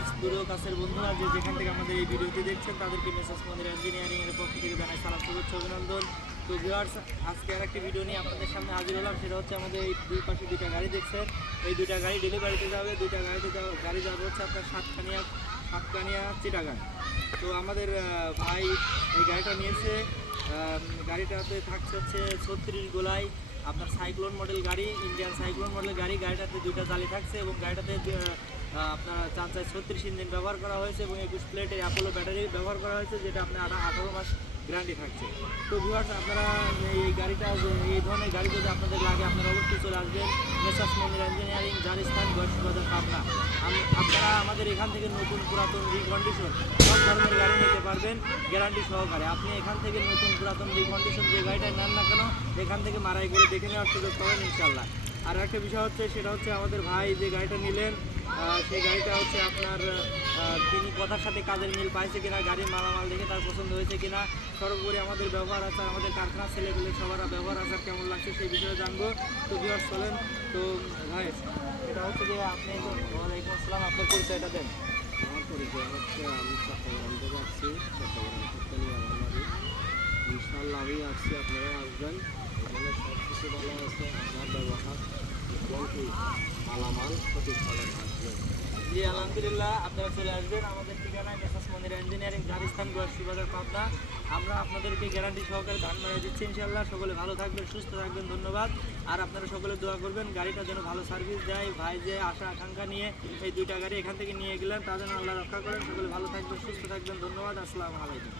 Viewers, দূরেও কাছের বন্ধুরা যে যেখান থেকে আমাদের এই ভিডিওটি দেখছেন তাদেরকে মেসার্স মনির ইঞ্জিনিয়ারিং এর পক্ষ থেকে জানাই সালাম, শুভেচ্ছা, অভিনন্দন। তো ভিউয়ার্স, আজকে আরেকটি ভিডিও নিয়ে আপনাদের সামনে হাজির হলাম। সেটা হচ্ছে আমাদের এই দুই পাশে দুইটা গাড়ি দেখছেন, এই দুইটা গাড়ি ডেলিভারিতে যাবে। দুইটা গাড়ি যাবে হচ্ছে আপনার সাতকানিয়া চিটাগাং। তো আমাদের ভাই এই গাড়িটা নিয়েছে। গাড়িটাতে থাকছে হচ্ছে 36 গোলাই আপনার সাইক্লোন মডেল গাড়ি, ইন্ডিয়ান সাইক্লোন মডেল গাড়ি। গাড়িটাতে দুইটা জালি থাকছে এবং গাড়িটাতে আপনার 4x36 ইঞ্জিন ব্যবহার করা হয়েছে এবং 21 প্লেটের অ্যাপোলো ব্যাটারি ব্যবহার করা হয়েছে, যেটা আপনার 18 মাস গ্যারান্টি থাকছে। তো ভিউয়ার্স, আপনারা এই গাড়িটা, এই ধরনের গাড়ি যদি আপনাদের লাগে আপনারা অবশ্যই চলে আসবেন মেসার্স মনির ইঞ্জিনিয়ারিং, যার স্থান গয়েশবাজার, পাবনা। আপনারা আমাদের এখান থেকে নতুন পুরাতন রিকন্ডিশন সব ধরনের গাড়ি নিতে পারবেন গ্যারান্টি সহকারে। আপনি এখান থেকে নতুন পুরাতন রিকন্ডিশন যে গাড়িটা নেন না কেন, এখান থেকে মারাই করে দেখে নেওয়ার সুযোগ পাবেন ইনশাল্লাহ। আর একটা বিষয় হচ্ছে, সেটা হচ্ছে আমাদের ভাই যে গাড়িটা নিলেন সেই গাড়িটা হচ্ছে আপনার তিনি কথার সাথে কাজের মিল পাইছে কিনা, গাড়ির মালামাল দেখে তার পছন্দ হয়েছে কিনা, সর্বোপরি আমাদের ব্যবহার আচার, আমাদের কারখানার ছেলেগুলো সবার ব্যবহার আচার কেমন লাগছে সেই বিষয়ে জানবো। তো ভিউয়ার্স চলেন। তো ভাই, এটা হচ্ছে যে আপনি, ওয়ালাইকুম আসসালাম, আপনার পরিচয়টা দেন। আমার পরিচয় হচ্ছে, আমি চট্টগ্রাম থেকে আসছি, চট্টগ্রাম থেকে নিয়ে আমার বাড়ি। ইনশাল্লাহ আমি আসছি, আপনারা আসবেন। এখানে সব কিছু ভালো আছে, আপনার ব্যবহার এবং কি মালামাল সঠিকভাবে আসবেন। জি আলহামদুলিল্লাহ, আপনারা চলে আসবেন আমাদের ঠিকানায় মেসার্স মনির ইঞ্জিনিয়ারিং, যার স্থান গয়েশবাজার, পাবনা। আমরা আপনাদেরকে গ্যারান্টি সহকারে ধান মেরে দিচ্ছি ইনশাল্লাহ। সকলে ভালো থাকবেন, সুস্থ থাকবেন, ধন্যবাদ। আর আপনারা সকলে দোয়া করবেন গাড়িটা যেন ভালো সার্ভিস দেয়। ভাই যে আশা আকাঙ্ক্ষা নিয়ে এই দুইটা গাড়ি এখান থেকে নিয়ে গেলেন, তা যেন আল্লাহ রক্ষা করেন। সকলে ভালো থাকবেন, সুস্থ থাকবেন, ধন্যবাদ। আসসালামু আলাইকুম।